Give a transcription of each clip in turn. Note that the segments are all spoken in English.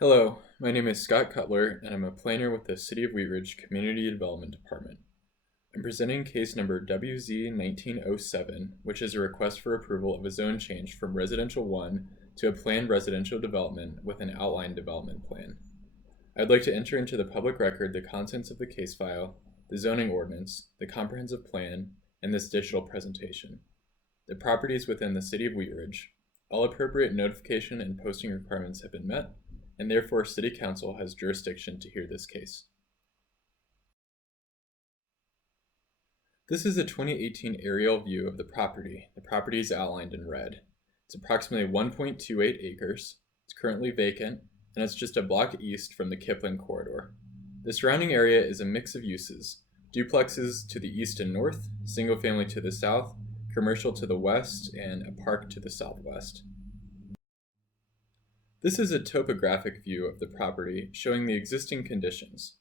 Hello, my name is Scott Cutler, and I'm a planner with the City of Wheat Ridge Community Development Department. I'm presenting case number WZ-19-07, which is a request for approval of a zone change from Residential 1 to a planned residential development with an outline development plan. I'd like to enter into the public record the contents of the case file, the zoning ordinance, the comprehensive plan, and this digital presentation. The property is within the City of Wheat Ridge. All appropriate notification and posting requirements have been met, and therefore City Council has jurisdiction to hear this case. This is a 2018 aerial view of the property. The property is outlined in red. It's approximately 1.28 acres. It's currently vacant, and it's just a block east from the Kipling corridor. The surrounding area is a mix of uses: duplexes to the east and north, single family to the south, commercial to the west, and a park to the southwest. This is a topographic view of the property showing the existing conditions.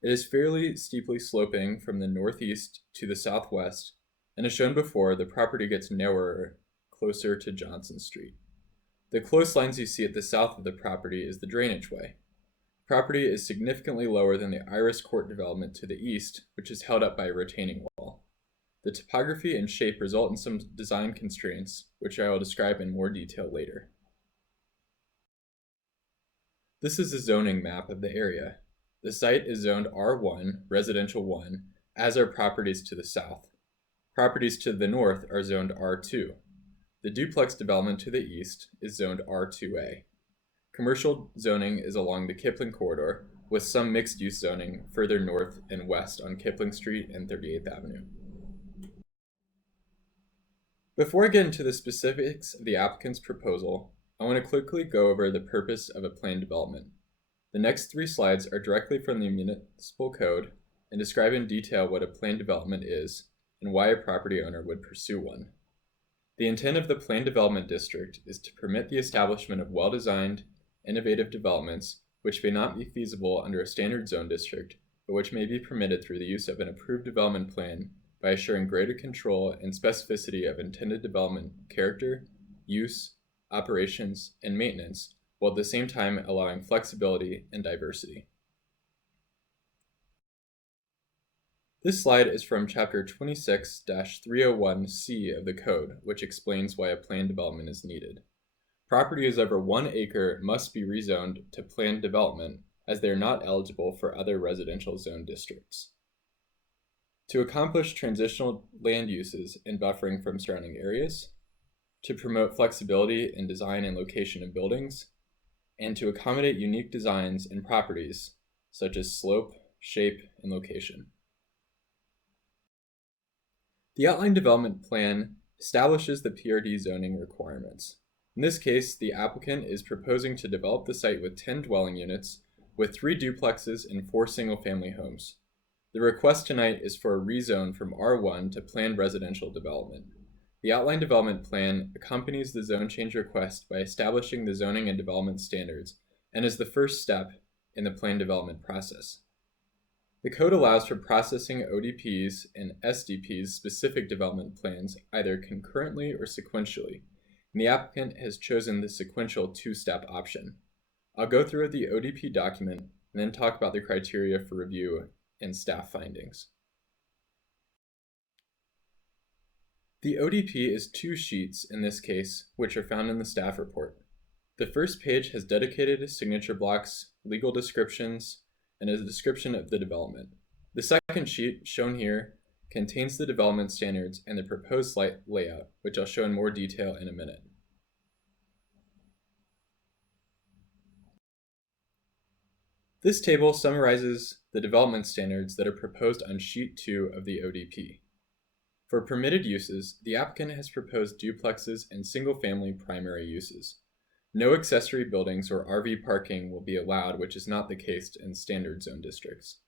It is fairly steeply sloping from the northeast to the southwest, and as shown before, the property gets narrower closer to Johnson Street. The close lines you see at the south of the property is the drainage way. The property is significantly lower than the Iris Court development to the east, which is held up by a retaining wall. The topography and shape result in some design constraints, which I will describe in more detail later. This is a zoning map of the area. The site is zoned R1, Residential 1, as are properties to the south. Properties to the north are zoned R2. The duplex development to the east is zoned R2A. Commercial zoning is along the Kipling corridor, with some mixed-use zoning further north and west on Kipling Street and 38th Avenue. Before I get into the specifics of the applicant's proposal, I want to quickly go over the purpose of a planned development. The next 3 slides are directly from the municipal code and describe in detail what a planned development is and why a property owner would pursue one. The intent of the planned development district is to permit the establishment of well-designed, innovative developments which may not be feasible under a standard zone district, but which may be permitted through the use of an approved development plan by assuring greater control and specificity of intended development character, use, operations, and maintenance, while at the same time allowing flexibility and diversity. This slide is from Chapter 26-301C of the Code, which explains why a planned development is needed. Properties over 1 acre must be rezoned to planned development, as they are not eligible for other residential zone districts. To accomplish transitional land uses and buffering from surrounding areas, to promote flexibility in design and location of buildings, and to accommodate unique designs and properties such as slope, shape, and location. The outline development plan establishes the PRD zoning requirements. In this case, the applicant is proposing to develop the site with 10 dwelling units, with 3 duplexes and 4 single-family homes. The request tonight is for a rezone from R1 to planned residential development. The outline development plan accompanies the zone change request by establishing the zoning and development standards and is the first step in the plan development process. The code allows for processing ODPs and SDPs specific development plans either concurrently or sequentially, and the applicant has chosen the sequential 2-step option. I'll go through the ODP document and then talk about the criteria for review and staff findings. The ODP is 2 sheets in this case, which are found in the staff report. The first page has dedicated signature blocks, legal descriptions, and a description of the development. The second sheet, shown here, contains the development standards and the proposed site layout, which I'll show in more detail in a minute. This table summarizes the development standards that are proposed on sheet 2 of the ODP. For permitted uses, the applicant has proposed duplexes and single-family primary uses. No accessory buildings or RV parking will be allowed, which is not the case in standard zone districts.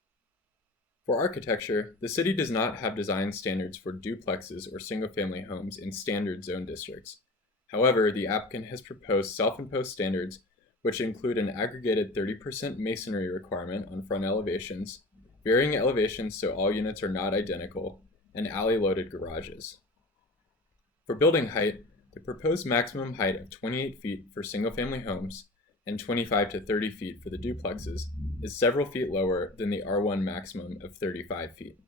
For architecture, the city does not have design standards for duplexes or single-family homes in standard zone districts. However, the applicant has proposed self-imposed standards, which include an aggregated 30% masonry requirement on front elevations, varying elevations so all units are not identical, and alley-loaded garages. For building height, the proposed maximum height of 28 feet for single-family homes and 25 to 30 feet for the duplexes, is several feet lower than the R1 maximum of 35 feet.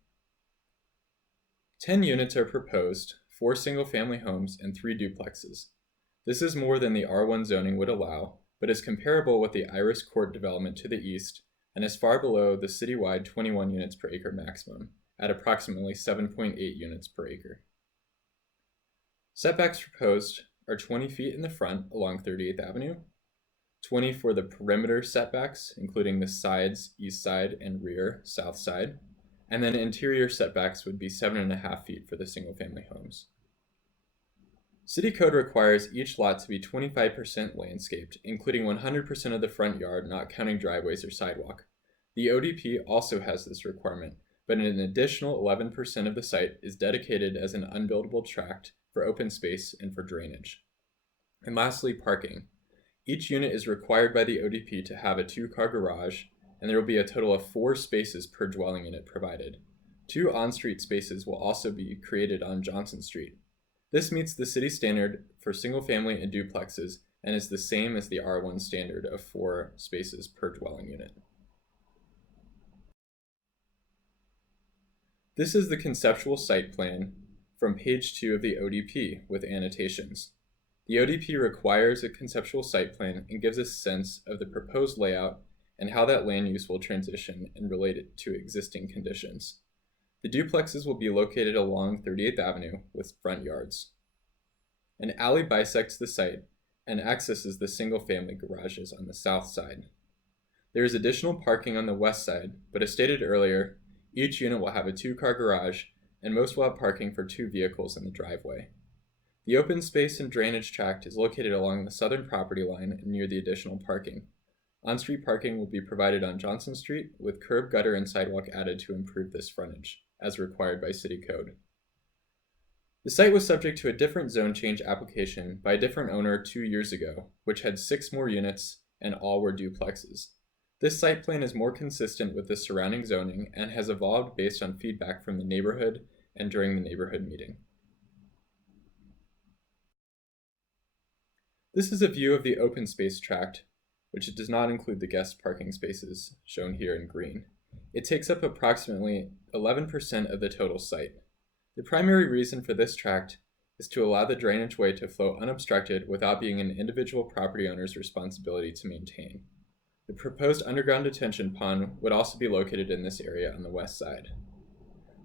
10 units are proposed, 4 single-family homes and 3 duplexes. This is more than the R1 zoning would allow, but is comparable with the Iris Court development to the east and is far below the citywide 21 units per acre maximum, at approximately 7.8 units per acre. Setbacks proposed are 20 feet in the front along 38th Avenue, 20 for the perimeter setbacks, including the sides, east side, and rear, south side, and then interior setbacks would be 7.5 feet for the single-family homes. City code requires each lot to be 25% landscaped, including 100% of the front yard, not counting driveways or sidewalk. The ODP also has this requirement, but an additional 11% of the site is dedicated as an unbuildable tract for open space and for drainage. And lastly, parking. Each unit is required by the ODP to have a 2-car garage, and there will be a total of 4 spaces per dwelling unit provided. 2 on-street spaces will also be created on Johnson Street. This meets the city standard for single-family and duplexes and is the same as the R1 standard of 4 spaces per dwelling unit. This is the conceptual site plan from page 2 of the ODP with annotations. The ODP requires a conceptual site plan and gives a sense of the proposed layout and how that land use will transition and relate it to existing conditions. The duplexes will be located along 38th Avenue with front yards. An alley bisects the site and accesses the single-family garages on the south side. There is additional parking on the west side, but as stated earlier, each unit will have a 2-car garage and most will have parking for 2 vehicles in the driveway. The open space and drainage tract is located along the southern property line near the additional parking. On-street parking will be provided on Johnson Street with curb, gutter, and sidewalk added to improve this frontage, as required by city code. The site was subject to a different zone change application by a different owner 2 years ago, which had 6 more units and all were duplexes. This site plan is more consistent with the surrounding zoning and has evolved based on feedback from the neighborhood and during the neighborhood meeting. This is a view of the open space tract, which does not include the guest parking spaces, shown here in green. It takes up approximately 11% of the total site. The primary reason for this tract is to allow the drainage way to flow unobstructed without being an individual property owner's responsibility to maintain. The proposed underground detention pond would also be located in this area on the west side.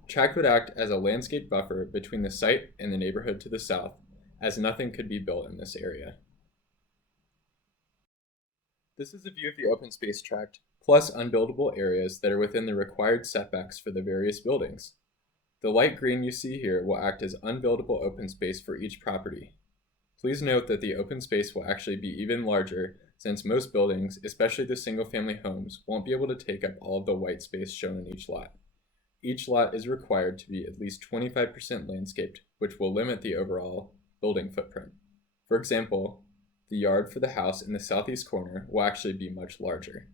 The tract would act as a landscape buffer between the site and the neighborhood to the south, as nothing could be built in this area. This is a view of the open space tract, plus unbuildable areas that are within the required setbacks for the various buildings. The light green you see here will act as unbuildable open space for each property. Please note that the open space will actually be even larger since most buildings, especially the single-family homes, won't be able to take up all of the white space shown in each lot. Each lot is required to be at least 25% landscaped, which will limit the overall building footprint. For example, the yard for the house in the southeast corner will actually be much larger.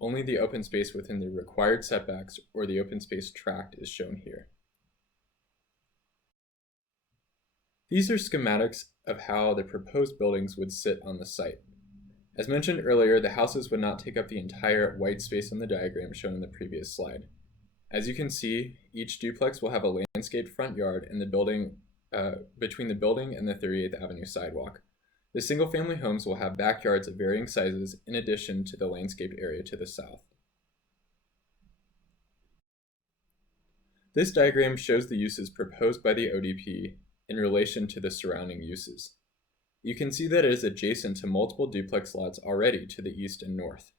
Only the open space within the required setbacks or the open space tract is shown here. These are schematics of how the proposed buildings would sit on the site. As mentioned earlier, the houses would not take up the entire white space on the diagram shown in the previous slide. As you can see, each duplex will have a landscaped front yard in the building, between the building and the 38th Avenue sidewalk. The single-family homes will have backyards of varying sizes in addition to the landscaped area to the south. This diagram shows the uses proposed by the ODP in relation to the surrounding uses. You can see that it is adjacent to multiple duplex lots already to the east and north.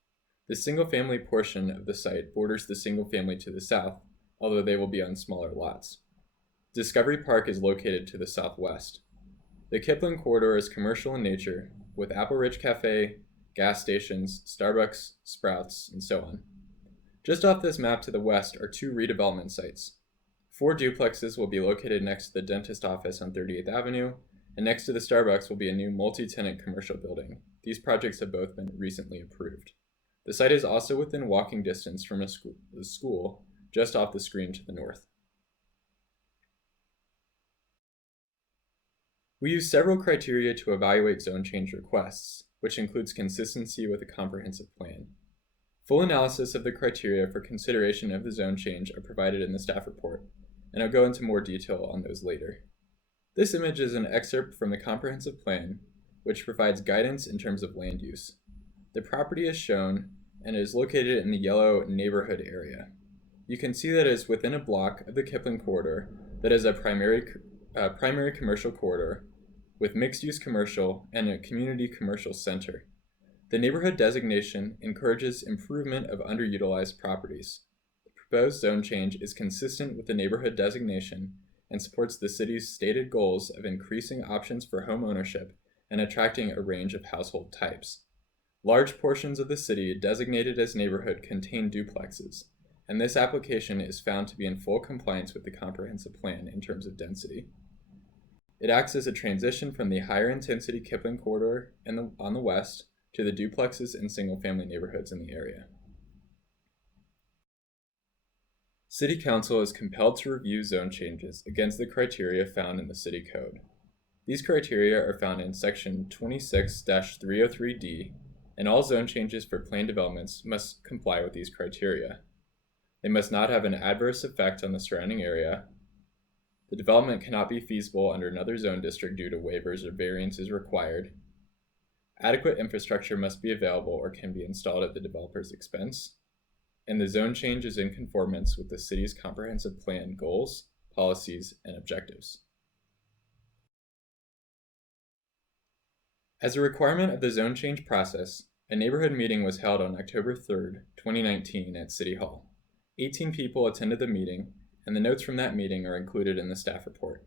The single-family portion of the site borders the single-family to the south, although they will be on smaller lots. Discovery Park is located to the southwest. The Kipling corridor is commercial in nature, with Apple Ridge Cafe, gas stations, Starbucks, Sprouts, and so on. Just off this map to the west are 2 redevelopment sites. 4 duplexes will be located next to the dentist office on 38th Avenue, and next to the Starbucks will be a new multi-tenant commercial building. These projects have both been recently approved. The site is also within walking distance from the school just off the screen to the north. We use several criteria to evaluate zone change requests. which includes consistency with a comprehensive plan. Full analysis of the criteria for consideration of the zone change are provided in the staff report, and I'll go into more detail on those later. This image is an excerpt from the comprehensive plan, which provides guidance in terms of land use. The property is shown and is located in the yellow neighborhood area. You can see that it is within a block of the Kipling corridor that is a primary commercial corridor with mixed-use commercial and a community commercial center. The neighborhood designation encourages improvement of underutilized properties. The proposed zone change is consistent with the neighborhood designation and supports the city's stated goals of increasing options for home ownership and attracting a range of household types. Large portions of the city designated as neighborhood contain duplexes, and this application is found to be in full compliance with the comprehensive plan in terms of density. It acts as a transition from the higher intensity Kipling corridor on the west to the duplexes and single-family neighborhoods in the area. City Council is compelled to review zone changes against the criteria found in the City Code. These criteria are found in Section 26-303D, and all zone changes for planned developments must comply with these criteria. They must not have an adverse effect on the surrounding area. The development cannot be feasible under another zone district due to waivers or variances required. Adequate infrastructure must be available or can be installed at the developer's expense. And the zone change is in conformance with the city's comprehensive plan goals, policies, and objectives. As a requirement of the zone change process, a neighborhood meeting was held on October 3, 2019 at City Hall. 18 people attended the meeting, and the notes from that meeting are included in the staff report.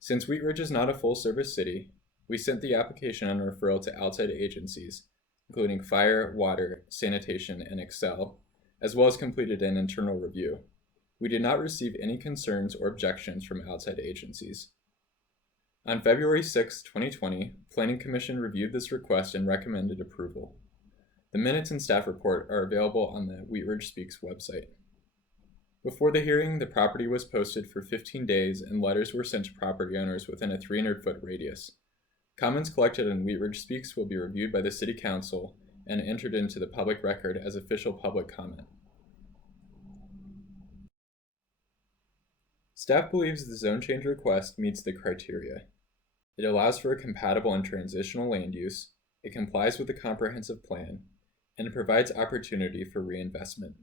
Since Wheat Ridge is not a full-service city, we sent the application on referral to outside agencies, including fire, water, sanitation, and Excel, as well as completed an internal review. We did not receive any concerns or objections from outside agencies. On February 6, 2020, Planning Commission reviewed this request and recommended approval. The minutes and staff report are available on the Wheat Ridge Speaks website. Before the hearing, the property was posted for 15 days and letters were sent to property owners within a 300-foot radius. Comments collected on Wheat Ridge Speaks will be reviewed by the City Council and entered into the public record as official public comment. Staff believes the zone change request meets the criteria. It allows for a compatible and transitional land use, it complies with the comprehensive plan, and it provides opportunity for reinvestment.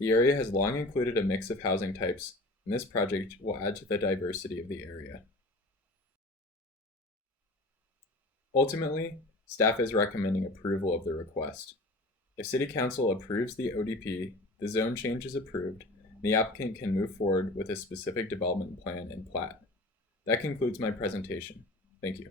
The area has long included a mix of housing types, and this project will add to the diversity of the area. Ultimately, staff is recommending approval of the request. If City Council approves the ODP, the zone change is approved, and the applicant can move forward with a specific development plan and plat. That concludes my presentation. Thank you.